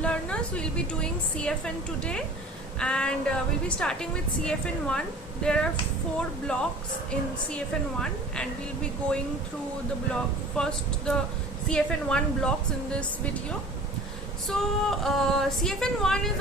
learners, we'll be doing CFN today, and we'll be starting with CFN 1. There are 4 blocks in CFN 1, and we'll be going through the the CFN 1 blocks in this video. So CFN 1 is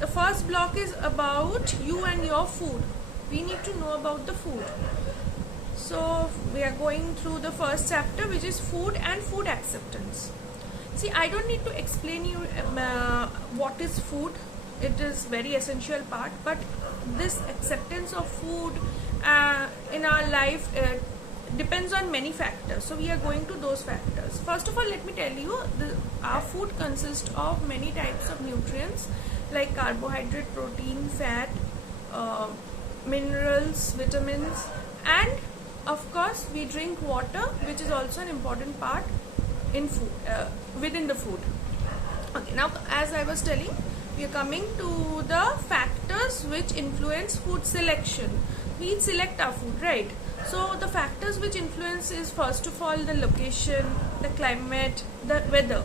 the first block is about you and your food. We need to know about the food. So we are going through the first chapter, which is food and food acceptance. See, I don't need to explain you what is food. It is very essential part, but this acceptance of food in our life depends on many factors. So we are going to those factors. First of all, let me tell you, our food consists of many types of nutrients like carbohydrate, protein, fat, minerals, vitamins, and of course we drink water, which is also an important part in food, within the food. Okay, now as I was telling, we are coming to the factors which influence food selection. We select our food, right? So the factors which influence is first of all the location, the climate, the weather,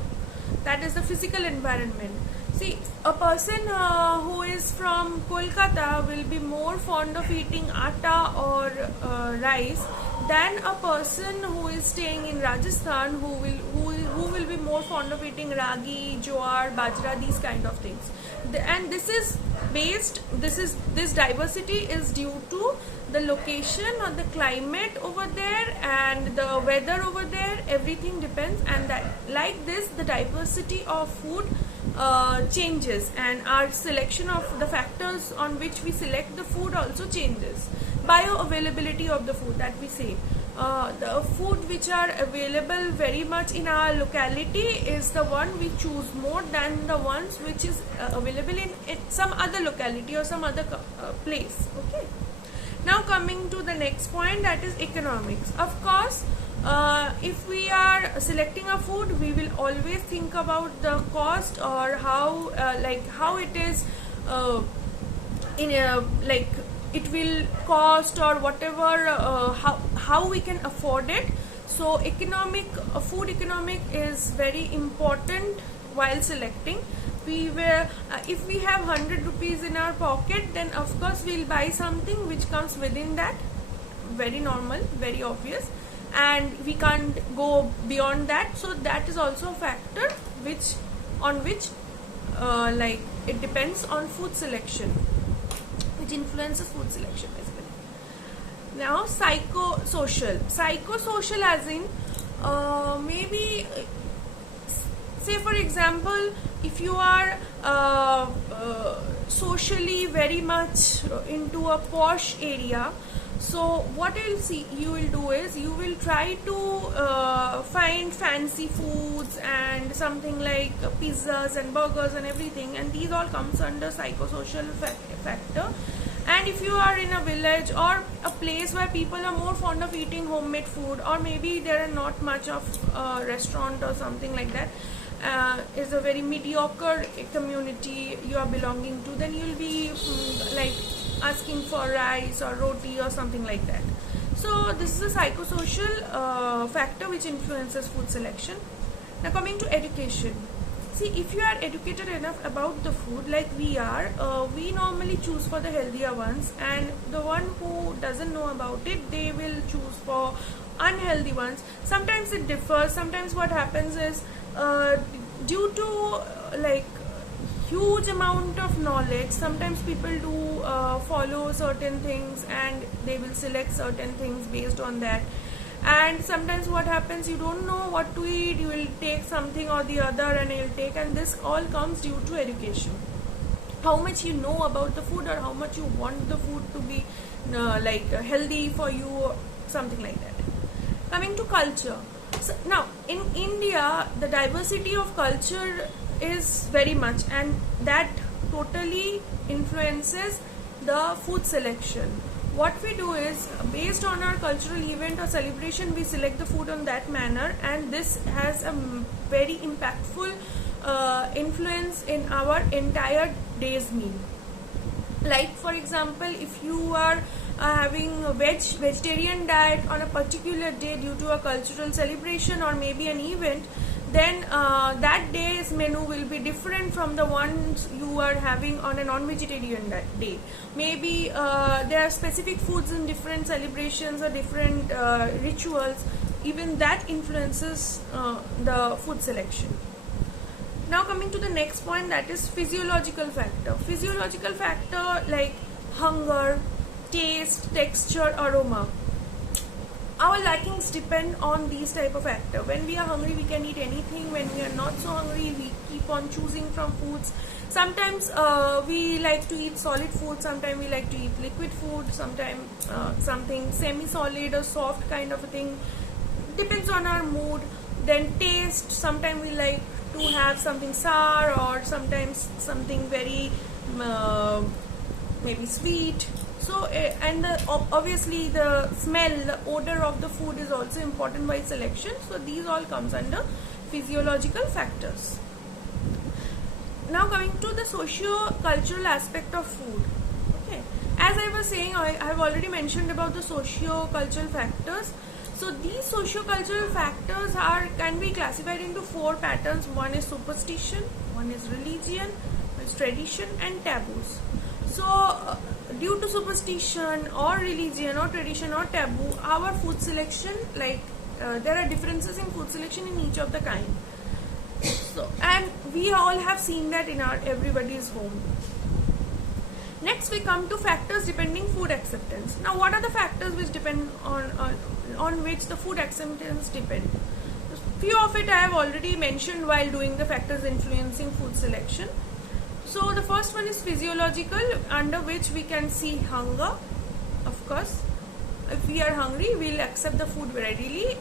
that is the physical environment. See, a person who is from Kolkata will be more fond of eating atta or rice than a person who is staying in Rajasthan who will be more fond of eating ragi, jowar, bajra, these kind of things. And this is based, this diversity is due to the location or the climate over there and the weather over there. Everything depends, and that like this the diversity of food changes, and our selection of the factors on which we select the food also changes. Bioavailability of the food, that we say, the food which are available very much in our locality is the one we choose more than the ones which is available in some other locality or some other place. Okay, now coming to the next point, that is economics. Of course, if we are selecting a food, we will always think about the cost or how it is it will cost or whatever, how we can afford it. So food economic is very important while selecting. If we have 100 rupees in our pocket, then of course we'll buy something which comes within that. Very normal, very obvious, and we can't go beyond that. So that is also a factor on which it depends on food selection, which influences food selection as well. Now psychosocial as in maybe say for example, if you are socially very much into a posh area, so what you will do is you will try to find fancy foods and something like pizzas and burgers and everything, and these all comes under psychosocial factor. And if you are in a village or a place where people are more fond of eating homemade food, or maybe there are not much of restaurant or something like that, is a very mediocre community you are belonging to, then you will be asking for rice or roti or something like that. So this is a psychosocial factor which influences food selection. Now coming to education. See, if you are educated enough about the food like we are, we normally choose for the healthier ones, and the one who doesn't know about it, they will choose for unhealthy ones. Sometimes it differs. Sometimes what happens is due to huge amount of knowledge, sometimes people do follow certain things and they will select certain things based on that. And sometimes what happens, you don't know what to eat, you will take something or the other and you'll take, and this all comes due to education. How much you know about the food, or how much you want the food to be healthy for you, or something like that. Coming to culture. So now in India, the diversity of culture is very much, and that totally influences the food selection. What we do is, based on our cultural event or celebration, we select the food on that manner, and this has a very impactful influence in our entire day's meal. Like for example, if you are having a vegetarian diet on a particular day due to a cultural celebration or maybe an event, then that day's menu will be different from the ones you are having on a non-vegetarian day. Maybe there are specific foods in different celebrations or different rituals. Even that influences the food selection. Now coming to the next point, that is physiological factor. Physiological factor like hunger, taste, texture, aroma. Our likings depend on these type of factor. When we are hungry, we can eat anything. When we are not so hungry, we keep on choosing from foods. Sometimes we like to eat solid food, sometimes we like to eat liquid food, sometimes something semi-solid or soft kind of a thing. Depends on our mood. Then taste, sometimes we like to have something sour, or sometimes something very maybe sweet. So and obviously the smell, the odor of the food is also important by selection. So these all comes under physiological factors. Now coming to the socio-cultural aspect of food. Okay, as I was saying, I have already mentioned about the socio-cultural factors. So these socio-cultural factors can be classified into 4 patterns. One is superstition, one is religion, one is tradition, and taboos. So due to superstition or religion or tradition or taboo, our food selection, like there are differences in food selection in each of the kind. So, and we all have seen that in our everybody's home. Next we come to factors depending food acceptance. Now what are the factors which depend on which the food acceptance depend? Few of it I have already mentioned while doing the factors influencing food selection. So the first one is physiological, under which we can see hunger. Of course, if we are hungry, we will accept the food readily,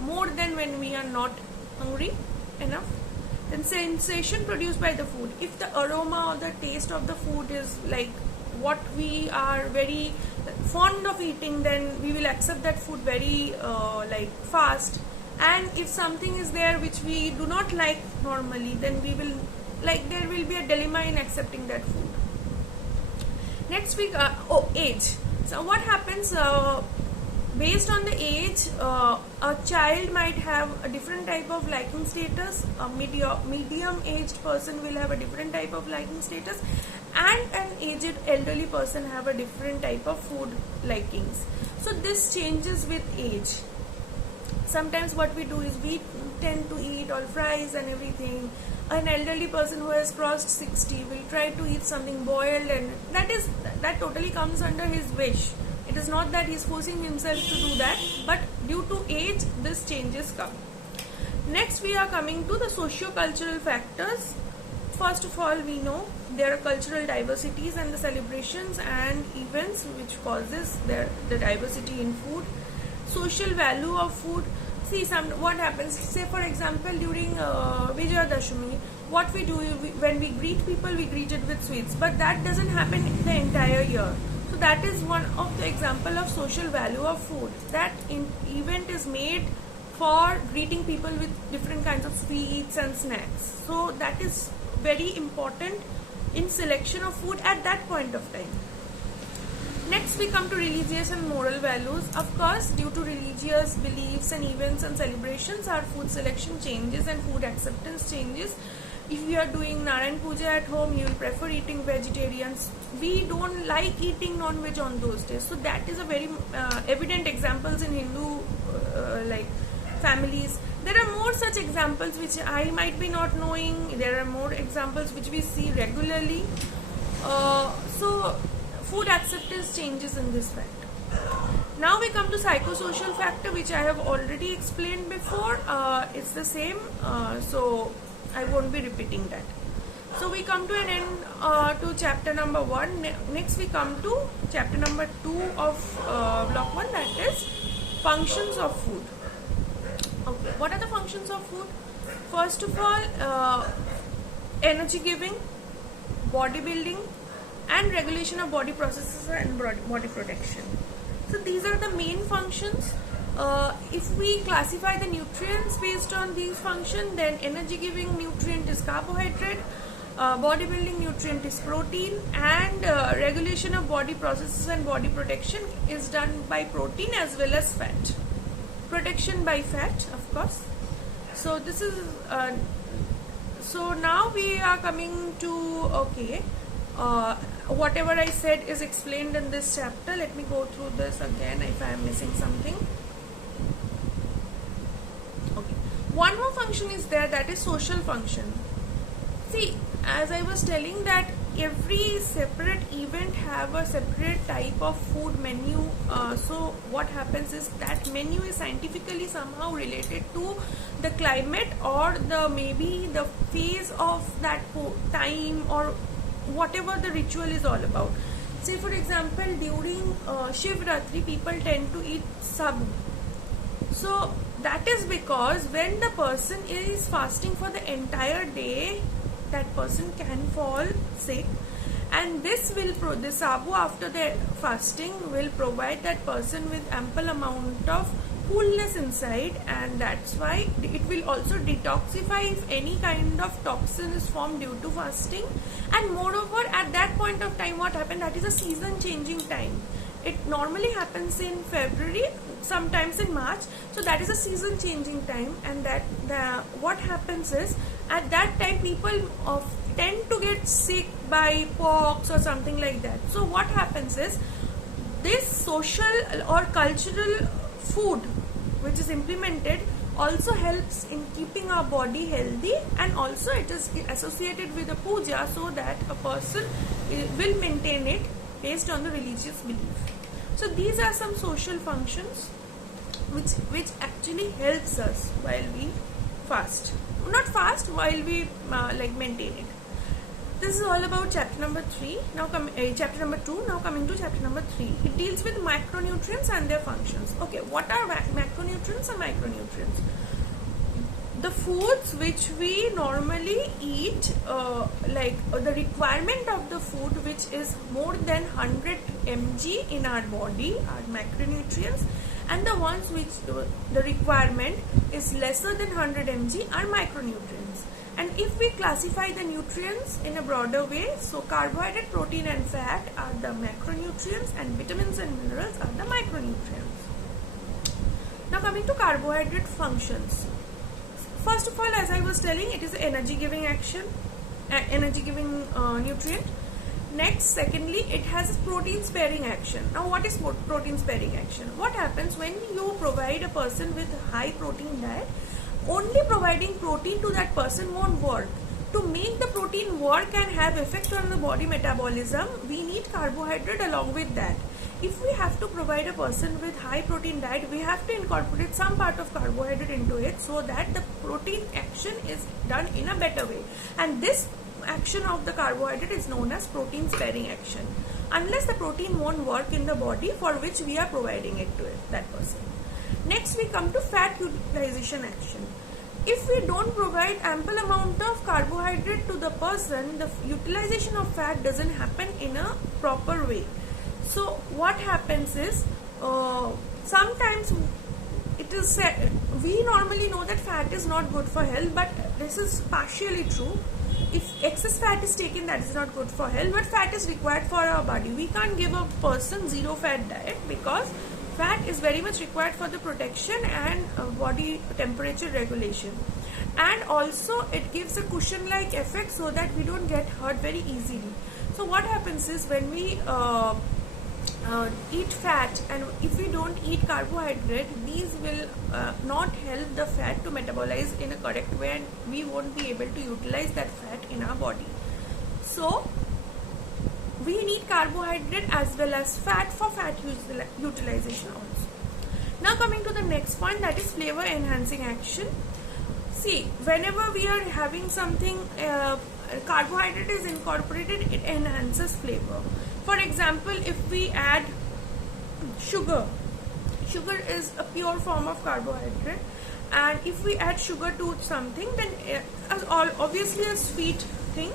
more than when we are not hungry enough. Then sensation produced by the food. If the aroma or the taste of the food is like what we are very fond of eating, then we will accept that food very like fast. And if something is there which we do not like normally, then we will there will be a dilemma in accepting that food. Next we age. So what happens based on the age, a child might have a different type of liking status, a medium aged person will have a different type of liking status, and an aged elderly person have a different type of food likings. So this changes with age. Sometimes what we do is we tend to eat all fries and everything. An elderly person who has crossed 60 will try to eat something boiled, and that totally comes under his wish. It is not that he is forcing himself to do that, but due to age, this changes come. Next we are coming to the socio-cultural factors. First of all, we know there are cultural diversities and the celebrations and events which causes the diversity in food. Social value of food. See, what happens, say for example during Vijayadashami, what we do when we greet people, we greet it with sweets, but that doesn't happen the entire year. So that is one of the example of social value of food. That event is made for greeting people with different kinds of sweets and snacks. So that is very important in selection of food at that point of time. Next we come to religious and moral values. Of course, due to religious beliefs and events and celebrations, our food selection changes and food acceptance changes. If we are doing Narayan Puja at home, you will prefer eating vegetarians. We don't like eating non-veg on those days. So that is a very evident examples in Hindu families. There are more such examples which I might be not knowing. There are more examples which we see regularly. So food acceptance changes in this factor. Now we come to psychosocial factor, which I have already explained before. It's the same, so I won't be repeating that. So we come to an end to chapter number 1. Next we come to chapter number 2 of block 1, that is functions of food. Okay, what are the functions of food? First of all, energy giving, body building, and regulation of body processes and body protection. So these are the main functions. If we classify the nutrients based on these functions, then energy giving nutrient is carbohydrate, body building nutrient is protein, and regulation of body processes and body protection is done by protein as well as fat. Protection by fat, of course. So this is So now we are coming to, okay, whatever I said is explained in this chapter. Let me go through this again if I am missing something. Okay, one more function is there, that is social function. See, as I was telling that every separate event have a separate type of food menu. So what happens is that menu is scientifically somehow related to the climate or the maybe the phase of that time or whatever the ritual is all about. Say for example, during Shivratri, people tend to eat sabu. So that is because when the person is fasting for the entire day, that person can fall sick, and this will the sabu after the fasting will provide that person with ample amount of coolness inside, and that's why it will also detoxify if any kind of toxin is formed due to fasting. And moreover, at that point of time, what happened, that is a season changing time. It normally happens in February, sometimes in March, so that is a season changing time, and that what happens is at that time people tend to get sick by pox or something like that. So what happens is this social or cultural food which is implemented also helps in keeping our body healthy, and also it is associated with a puja, so that a person will maintain it based on the religious belief. So these are some social functions which actually helps us while we fast, not fast, while we maintain it. This is all about chapter number 3. Now chapter number 2. Now coming to chapter number 3. It deals with macronutrients and their functions. Okay, what are macronutrients and micronutrients? The foods which we normally eat, the requirement of the food which is more than 100 mg in our body are macronutrients, and the ones which the requirement is lesser than 100 mg are micronutrients. And if we classify the nutrients in a broader way, so carbohydrate, protein and fat are the macronutrients, and vitamins and minerals are the micronutrients. Now coming to carbohydrate functions. First of all, as I was telling, it is energy giving action, energy giving nutrient. Next, secondly, it has protein sparing action. Now what is protein sparing action? What happens when you provide a person with high protein diet? Only providing protein to that person won't work. To make the protein work and have effect on the body metabolism, we need carbohydrate along with that. If we have to provide a person with high protein diet, we have to incorporate some part of carbohydrate into it, so that the protein action is done in a better way. And this action of the carbohydrate is known as protein sparing action, unless the protein won't work in the body for which we are providing it to that person. Next we come to fat utilization action. If we don't provide ample amount of carbohydrate to the person, the utilization of fat doesn't happen in a proper way. So what happens is, sometimes it is said, we normally know that fat is not good for health, but this is partially true. If excess fat is taken, that is not good for health, but fat is required for our body. We can't give a person zero fat diet, because fat is very much required for the protection and body temperature regulation, and also it gives a cushion like effect so that we don't get hurt very easily. So what happens is, when we eat fat and if we don't eat carbohydrate, these will not help the fat to metabolize in a correct way, and we won't be able to utilize that fat in our body. So we need carbohydrate as well as fat for fat utilization also. Now coming to the next point, that is flavor enhancing action. See, whenever we are having something, carbohydrate is incorporated, it enhances flavor. For example, if we add sugar is a pure form of carbohydrate, and if we add sugar to something, then obviously a sweet thing,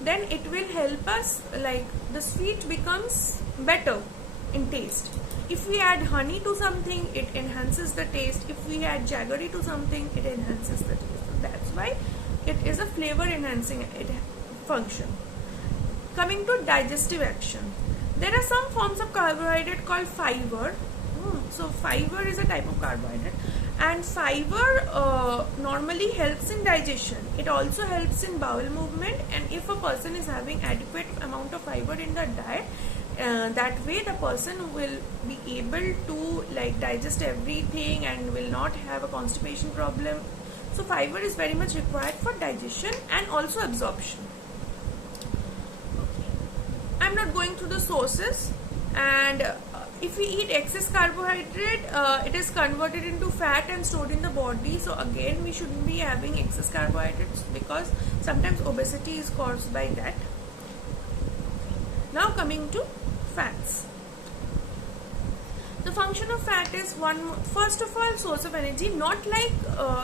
then it will help us, like the sweet becomes better in taste. If we add honey to something, it enhances the taste. If we add jaggery to something, it enhances the taste. So that's why it is a flavor enhancing function. Coming to digestive action, there are some forms of carbohydrate called fiber. So fiber is a type of carbohydrate, And fiber normally helps in digestion. It also helps in bowel movement, and if a person is having adequate amount of fiber in the diet, that way the person will be able to like digest everything and will not have a constipation problem. So fiber is very much required for digestion and also absorption. I'm not going through the sources. And if we eat excess carbohydrate, it is converted into fat and stored in the body. So again, we shouldn't be having excess carbohydrates, because sometimes obesity is caused by that. Now coming to fats. The function of fat is first of all, source of energy, not like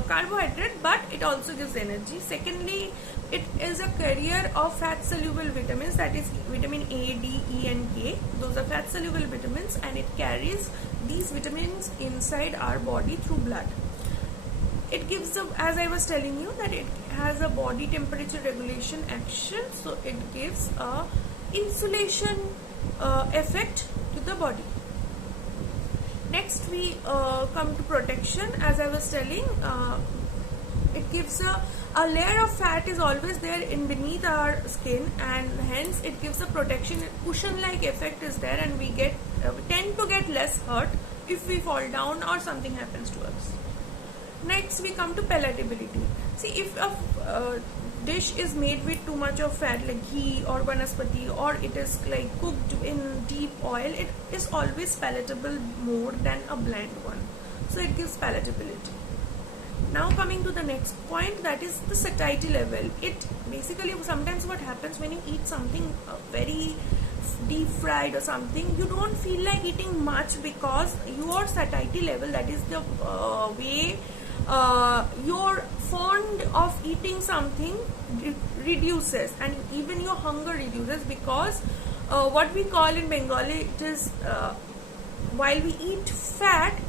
carbohydrate, but it also gives energy. Secondly, it is a carrier of fat soluble vitamins, that is vitamin A, D, E and K. Those are fat soluble vitamins, and it carries these vitamins inside our body through blood. It gives as I was telling you, that it has a body temperature regulation action, so it gives a insulation effect to the body. Next we come to protection. As I was telling, it gives a layer of fat is always there in beneath our skin, and hence it gives a protection, cushion like effect is there, and we tend to get less hurt if we fall down or something happens to us. Next we come to palatability. See, if a dish is made with too much of fat, like ghee or vanaspati, or it is like cooked in deep oil, it is always palatable more than a bland one. So it gives palatability. Now coming to the next point, that is the satiety level. It basically, sometimes what happens when you eat something very deep fried or something, you don't feel like eating much, because your satiety level, that is the way you're fond of eating something, reduces, and even your hunger reduces, because what we call in Bengali, it is while we eat fat,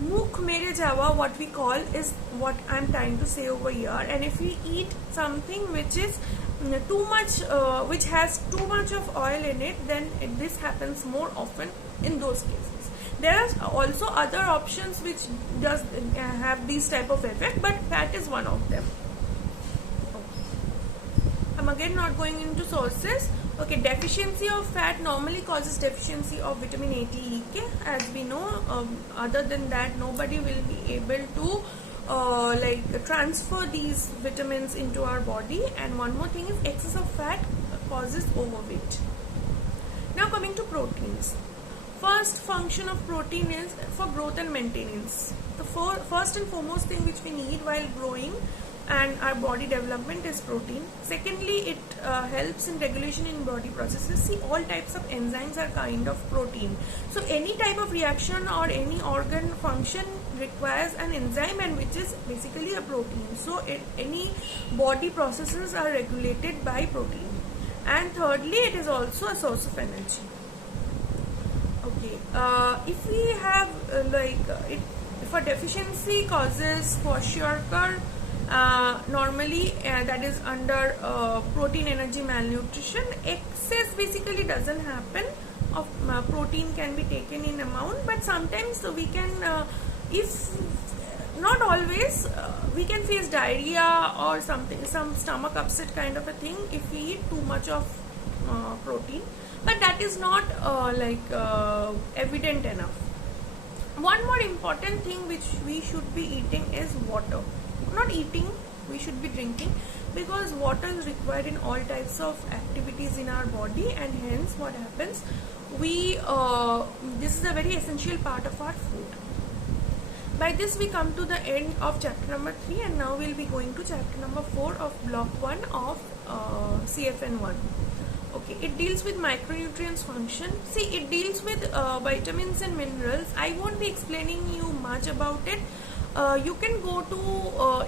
mukh mere jawa, what we call, is what I'm trying to say over here. And if we eat something which is too much, which has too much of oil in it, then this happens more often in those cases. There are also other options which does have these type of effect, but fat is one of them. I'm again not going into sources. Okay, deficiency of fat normally causes deficiency of vitamin A, T, E, K. As we know, other than that, nobody will be able to transfer these vitamins into our body. And one more thing is, excess of fat causes overweight. Now coming to proteins. First function of protein is for growth and maintenance. The first and foremost thing which we need while growing and our body development is protein. Secondly, it helps in regulation in body processes. See, all types of enzymes are kind of protein. So any type of reaction or any organ function requires an enzyme, and which is basically a protein. So any body processes are regulated by protein. And thirdly, it is also a source of energy. Okay, if we have if a deficiency causes kwashiorkor, normally that is under protein energy malnutrition. Excess basically doesn't happen of protein, can be taken in amount, but sometimes we can, if not always, we can face diarrhea or something, some stomach upset kind of a thing if we eat too much of protein, but that is not evident enough. One more important thing which we should be eating is water. Not eating, we should be drinking, because water is required in all types of activities in our body, and hence what happens, this is a very essential part of our food. By this we come to the end of chapter number 3, and now we'll be going to chapter number 4 of block 1 of CFN1. Okay, it deals with micronutrients function. See, it deals with vitamins and minerals. I won't be explaining you much about it. You can go to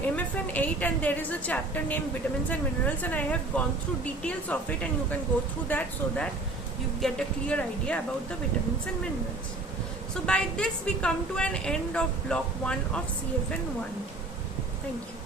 MFN 8 and there is a chapter named vitamins and minerals, and I have gone through details of it, and you can go through that so that you get a clear idea about the vitamins and minerals. So by this we come to an end of block 1 of CFN 1. Thank you.